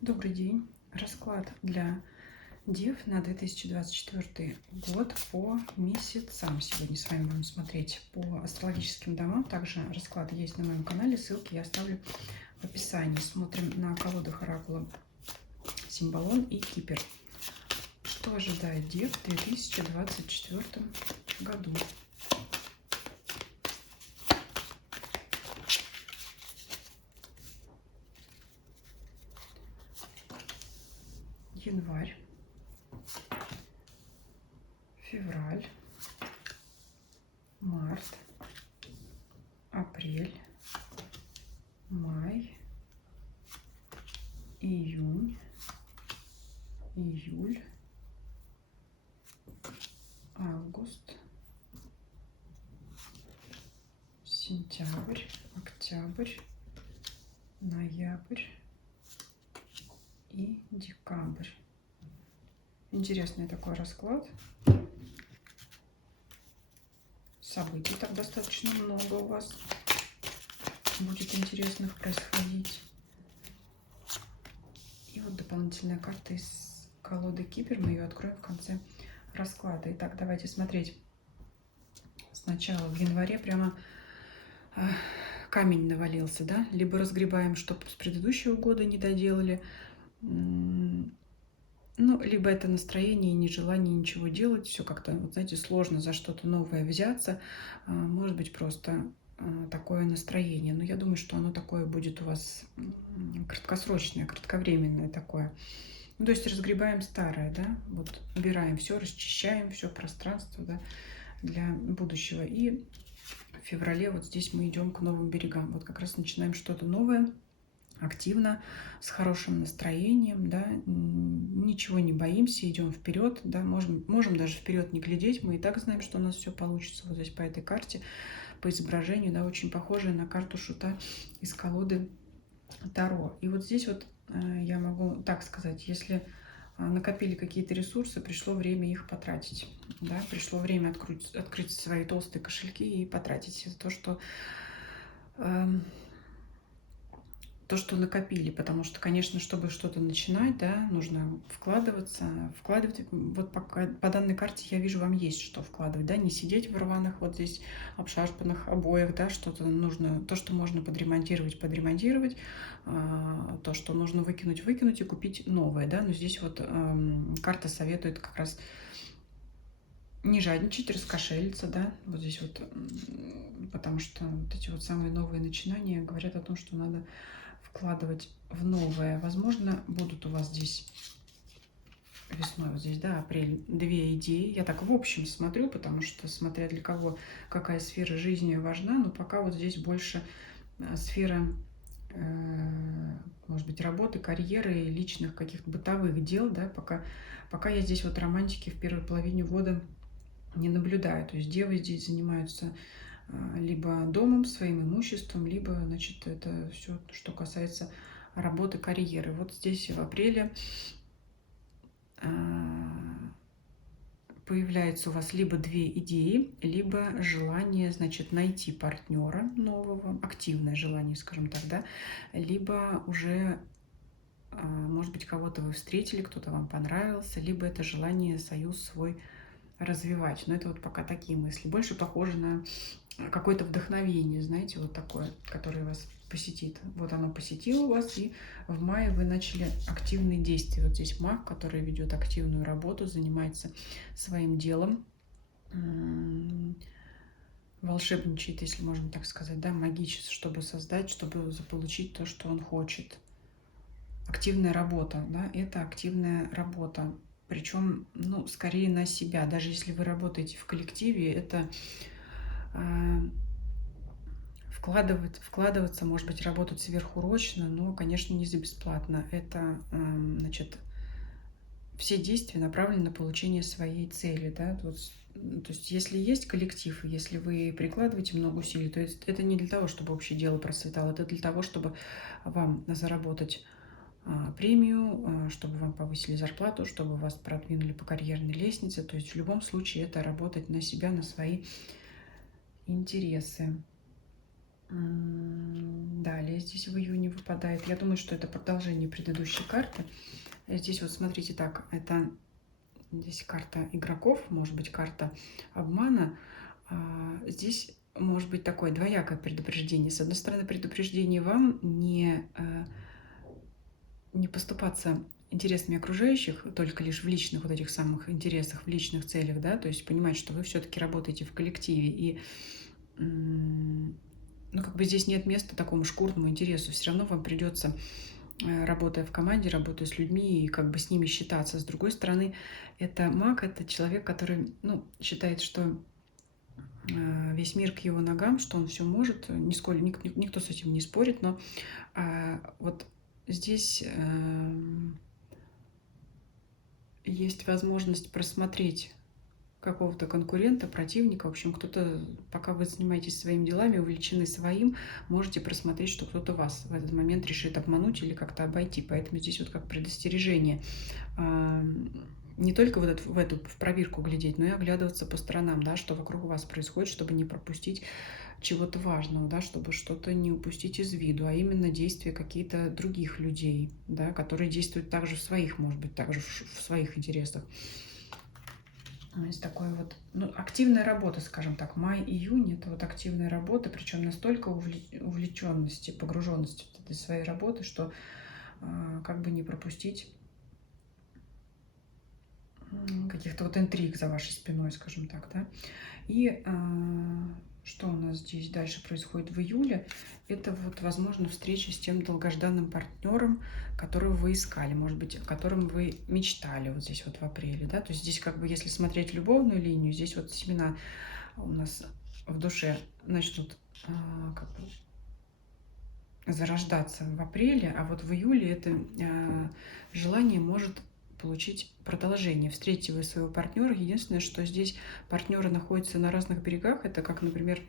Добрый день. Расклад для Дев на 2024 год по месяцам. Сегодня с вами будем смотреть по астрологическим домам. Также расклад есть на моем канале. Ссылки я оставлю в описании. Смотрим на колодах оракула Символон и Кипер. Что ожидает Дев в 2024 году? Январь, февраль, март, апрель, май, июнь, июль, август, сентябрь, октябрь, ноябрь и декабрь. Интересный такой расклад. Событий так достаточно много у вас будет интересных происходить. И вот дополнительная карта из колоды Кипер. Мы ее откроем в конце расклада. Итак, давайте смотреть. Сначала в январе прямо камень навалился, да? Либо разгребаем, что с предыдущего года не доделали. Ну, либо это настроение, нежелание ничего делать, все как-то, вот знаете, сложно за что-то новое взяться. Может быть, просто такое настроение. Но я думаю, что оно такое будет у вас краткосрочное, кратковременное такое. Ну, то есть разгребаем старое, да, вот убираем все, расчищаем все пространство, да, для будущего. И в феврале вот здесь мы идем к новым берегам. Вот как раз начинаем что-то новое, активно, с хорошим настроением, да, ничего не боимся, идем вперед, да, можем даже вперед не глядеть, мы и так знаем, что у нас все получится. Вот здесь по этой карте, по изображению, да, очень похожая на карту шута из колоды Таро. И вот здесь вот я могу так сказать, если накопили какие-то ресурсы, пришло время их потратить, да, пришло время открыть свои толстые кошельки и потратить то, что накопили, потому что, конечно, чтобы что-то начинать, да, нужно вкладывать. Вот по данной карте я вижу, вам есть что вкладывать, да, не сидеть в рваных вот здесь обшарпанных обоях, да, что-то нужно, то, что можно подремонтировать, то, что нужно выкинуть и купить новое, да, но здесь вот карта советует как раз не жадничать, раскошелиться, да, вот здесь вот, потому что вот эти вот самые новые начинания говорят о том, что надо вкладывать в новое. Возможно, будут у вас здесь весной, вот здесь, да, апрель, две идеи. Я так в общем смотрю, потому что, смотря для кого какая сфера жизни важна, но пока вот здесь больше сфера, может быть, работы, карьеры, личных каких-то бытовых дел, да, пока я здесь вот романтики в первой половине года не наблюдаю. То есть девы здесь занимаются либо домом, своим имуществом, либо, значит, это все, что касается работы, карьеры. Вот здесь в апреле появляется у вас либо две идеи, либо желание, значит, найти партнера нового, активное желание, скажем так, да, либо уже, может быть, кого-то вы встретили, кто-то вам понравился, либо это желание союз свой развивать. Но это вот пока такие мысли. Больше похоже на какое-то вдохновение, знаете, вот такое, которое вас посетит. Вот оно посетило вас, и в мае вы начали активные действия. Вот здесь маг, который ведет активную работу, занимается своим делом, волшебничает, если можно так сказать, да, магичит, чтобы создать, чтобы заполучить то, что он хочет. Активная работа, да, это активная работа. Причем, ну, скорее на себя. Даже если вы работаете в коллективе, это вкладываться, может быть, работать сверхурочно, но, конечно, не за бесплатно. Это, значит, все действия направлены на получение своей цели, да, вот, то есть если есть коллектив, если вы прикладываете много усилий, то есть это не для того, чтобы общее дело процветало, это для того, чтобы вам заработать премию, чтобы вам повысили зарплату, чтобы вас продвинули по карьерной лестнице. То есть в любом случае это работать на себя, на свои интересы. Далее здесь в июне выпадает. Я думаю, что это продолжение предыдущей карты. Здесь вот смотрите так, это здесь карта игроков, может быть карта обмана. Здесь может быть такое двоякое предупреждение. С одной стороны, предупреждение вам не поступаться интересами окружающих только лишь в личных вот этих самых интересах, в личных целях, да, то есть понимать, что вы все-таки работаете в коллективе, и ну, как бы здесь нет места такому шкурному интересу, все равно вам придется, работая в команде, работая с людьми, и как бы с ними считаться. С другой стороны, это маг, это человек, который, ну, считает, что весь мир к его ногам, что он все может, никто с этим не спорит, но вот здесь есть возможность просмотреть какого-то конкурента, противника. В общем, кто-то, пока вы занимаетесь своими делами, увлечены своим, можете просмотреть, что кто-то вас в этот момент решит обмануть или как-то обойти. Поэтому здесь вот как предостережение. Не только в проверку глядеть, но и оглядываться по сторонам, да, что вокруг вас происходит, чтобы не пропустить чего-то важного, да, чтобы что-то не упустить из виду, а именно действия какие-то других людей, да, которые действуют также в своих, может быть, также в своих интересах. Есть такое вот, ну, активная работа, скажем так, май-июнь, это вот активная работа, причем настолько увлеченности, погруженности в этой своей работы, что как бы не пропустить каких-то вот интриг за вашей спиной, скажем так, да. И что у нас здесь дальше происходит в июле? Это вот, возможно, встреча с тем долгожданным партнером, которого вы искали, может быть, о котором вы мечтали вот здесь вот в апреле, да. То есть здесь как бы, если смотреть любовную линию, здесь вот семена у нас в душе начнут как бы зарождаться в апреле, а вот в июле это желание может получить продолжение. Встретите вы своего партнера. Единственное, что здесь партнеры находятся на разных берегах. Это как, например,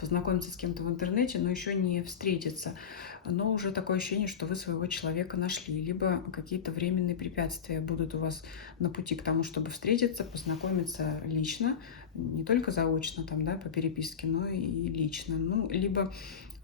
познакомиться с кем-то в интернете, но еще не встретиться. Но уже такое ощущение, что вы своего человека нашли. Либо какие-то временные препятствия будут у вас на пути к тому, чтобы встретиться, познакомиться лично, не только заочно, там, да, по переписке, но и лично. Ну, либо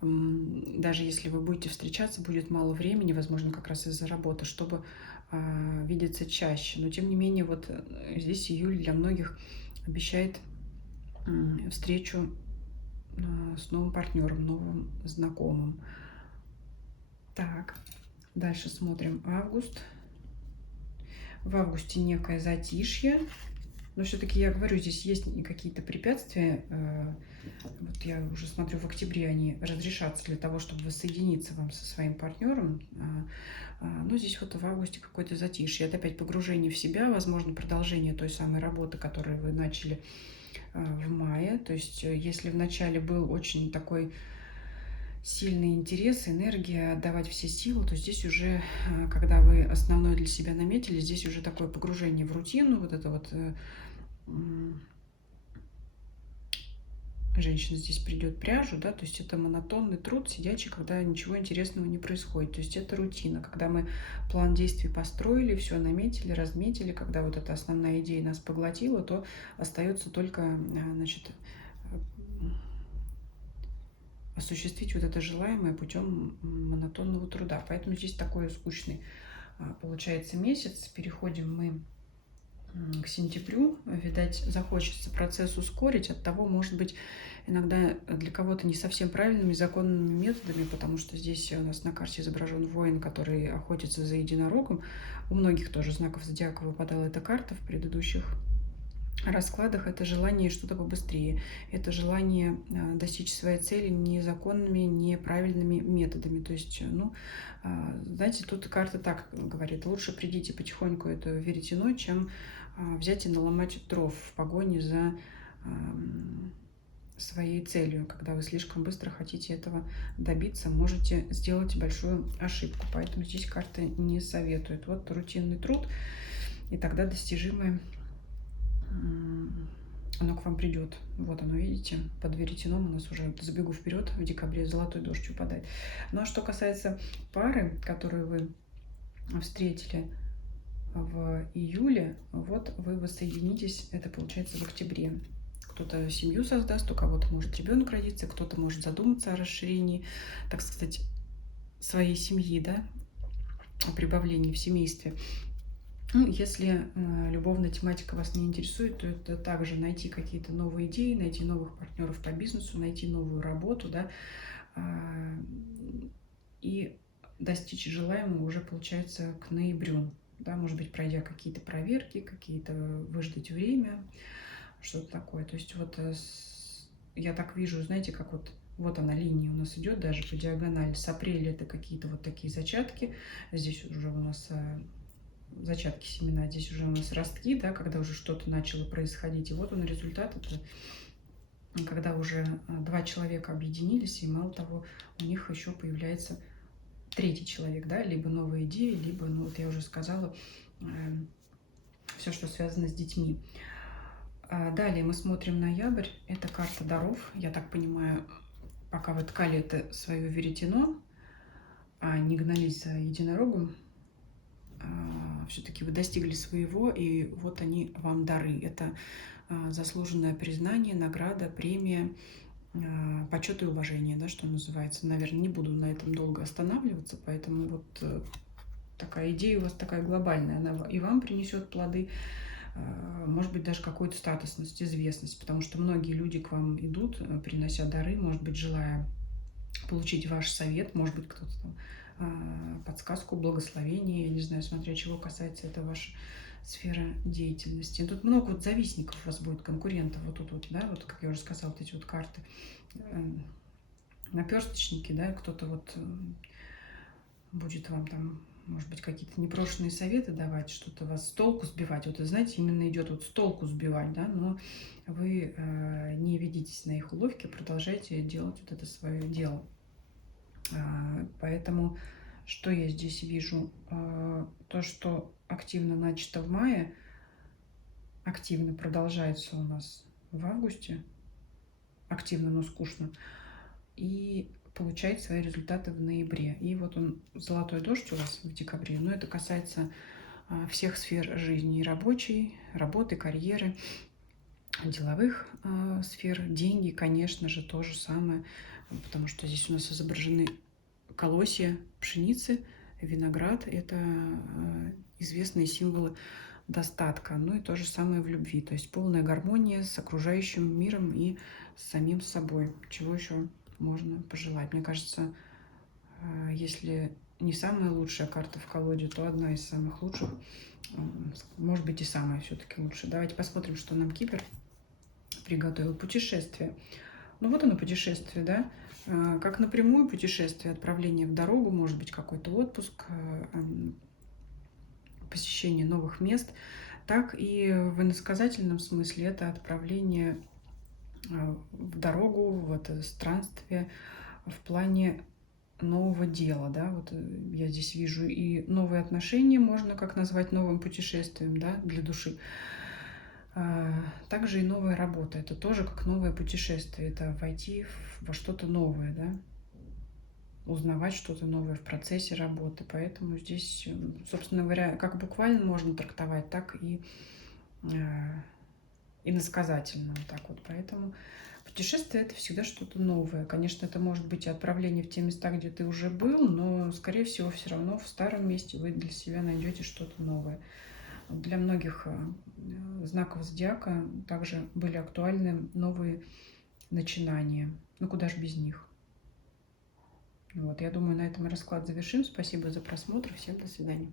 даже если вы будете встречаться, будет мало времени, возможно, как раз из-за работы, чтобы видеться чаще. Но, тем не менее, вот здесь июль для многих обещает встречу с новым партнером, новым знакомым. Так, дальше смотрим август. В августе некое затишье. Но все-таки я говорю, здесь есть какие-то препятствия. Вот я уже смотрю, в октябре они разрешатся для того, чтобы воссоединиться вам со своим партнером. Но здесь вот в августе какое-то затишье. Это опять погружение в себя, возможно, продолжение той самой работы, которую вы начали в мае. То есть если в начале был очень такой сильный интерес, энергия, отдавать все силы, то здесь уже, когда вы основное для себя наметили, здесь уже такое погружение в рутину, вот это вот женщина здесь придет пряжу, да, то есть это монотонный труд, сидячий, когда ничего интересного не происходит. То есть это рутина, когда мы план действий построили, все наметили, разметили, когда вот эта основная идея нас поглотила, то остается только, значит, осуществить вот это желаемое путем монотонного труда. Поэтому здесь такой скучный получается месяц. Переходим мы к сентябрю. Видать, захочется процесс ускорить. От того, может быть, иногда для кого-то не совсем правильными законными методами, потому что здесь у нас на карте изображен воин, который охотится за единорогом. У многих тоже знаков зодиака выпадала эта карта в предыдущих раскладах. Это желание что-то побыстрее, это желание достичь своей цели незаконными, неправильными методами. То есть, ну, знаете, тут карта так говорит: лучше придите потихоньку это веретено, чем взять и наломать дров в погоне за своей целью. Когда вы слишком быстро хотите этого добиться, можете сделать большую ошибку. Поэтому здесь карта не советует. Вот рутинный труд, и тогда достижимое оно к вам придет. Вот оно, видите, под веретеном у нас уже, забегу вперед, в декабре золотой дождь упадает. Ну а что касается пары, которую вы встретили в июле, вот вы воссоединитесь, это получается в октябре. кто-то семью создаст, у кого-то может ребенок родиться, кто-то может задуматься о расширении, так сказать, своей семьи, да, о прибавлении в семействе. Ну, если любовная тематика вас не интересует, то это также найти какие-то новые идеи, найти новых партнеров по бизнесу, найти новую работу, да, а, и достичь желаемого уже получается к ноябрю. Да, может быть, пройдя какие-то проверки, какие-то выждать время, что-то такое. То есть вот я так вижу, знаете, как вот она линия у нас идет даже по диагонали. С апреля это какие-то вот такие зачатки. Здесь уже у нас зачатки семена, здесь уже у нас ростки, да, когда уже что-то начало происходить. И вот он результат, это когда уже два человека объединились, и мало того, у них еще появляется третий человек, да, либо новые идеи, либо, ну вот я уже сказала, все, что связано с детьми. Далее мы смотрим ноябрь, это карта даров, я так понимаю, пока вы ткали это свое веретено, а не гнались за единорогом, все-таки вы достигли своего, и вот они вам дары. Это заслуженное признание, награда, премия, почет и уважение, да, что называется. Наверное, не буду на этом долго останавливаться, поэтому вот такая идея у вас такая глобальная, она и вам принесет плоды, может быть, даже какую-то статусность, известность, потому что многие люди к вам идут, принося дары, может быть, желая получить ваш совет, может быть, кто-то там подсказку, благословение, я не знаю, смотря чего касается, это ваша сфера деятельности. Тут много вот завистников у вас будет, конкурентов, вот тут вот, да, вот, как я уже сказала, вот эти вот карты, наперсточники, да, кто-то вот будет вам там, может быть, какие-то непрошенные советы давать, что-то вас с толку сбивать. Вот, знаете, именно идет вот с толку сбивать, да, но вы не ведитесь на их уловки, продолжайте делать вот это свое дело. Поэтому, что я здесь вижу? То, что активно начато в мае, активно продолжается у нас в августе, активно, но скучно, и получает свои результаты в ноябре. И вот он, золотой дождь у вас в декабре, но это касается всех сфер жизни, и рабочей, работы, карьеры, деловых сфер, деньги, конечно же, то же самое, потому что здесь у нас изображены колосья пшеницы, виноград – это известные символы достатка. Ну и то же самое в любви, то есть полная гармония с окружающим миром и с самим собой. Чего еще можно пожелать? Мне кажется, если не самая лучшая карта в колоде, то одна из самых лучших, может быть и самая все-таки лучшая. Давайте посмотрим, что нам Кипр приготовил. Путешествие. Ну вот оно, путешествие, да, как напрямую путешествие, отправление в дорогу, может быть какой-то отпуск, посещение новых мест, так и в иносказательном смысле это отправление в дорогу, в это странствие в плане нового дела, да, вот я здесь вижу и новые отношения, можно как назвать новым путешествием, да, для души. Также и новая работа. Это тоже как новое путешествие. Это войти во что-то новое, да? Узнавать что-то новое в процессе работы. Поэтому здесь, собственно говоря, как буквально можно трактовать, так и иносказательно. Вот так вот. Поэтому путешествие – это всегда что-то новое. Конечно, это может быть и отправление в те места, где ты уже был, но, скорее всего, все равно в старом месте вы для себя найдете что-то новое. Для многих знаков зодиака также были актуальны новые начинания. Ну, куда же без них? Вот, я думаю, на этом расклад завершим. Спасибо за просмотр. Всем до свидания.